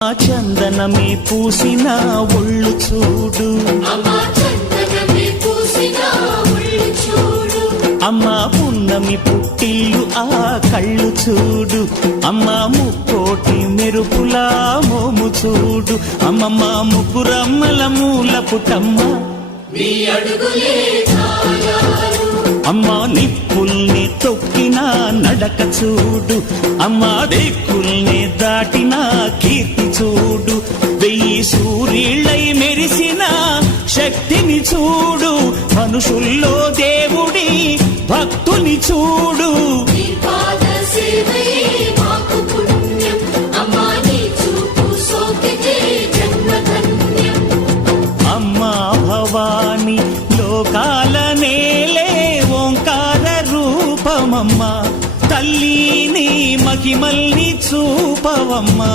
చందనమే పూసిన ఒళ్ళు చూడు, అమ్మ పున్నమి పుట్టిల్లు ఆ కళ్ళు చూడు, అమ్మ ముక్కోటి మెరుపులా మోము చూడు, అమ్మమ్మ ముగ్గురమ్మల మూల పుట్టమ్మ అమ్మ నిప్పుల్ని తొక్కిన నడక చూడు, అమ్మ దిక్కుల్ని దాటిన కీర్తి చూడు, 1000 సూర్యుళ్ళై మెరిసిన శక్తిని చూడు, మనుషుల్లో దేవుడి భక్తుని చూడు. అమ్మా భవాని లోకాల నేలే ఓంకార రూపమమ్మా, తల్లిని మహిమల్ని చూపవమ్మా.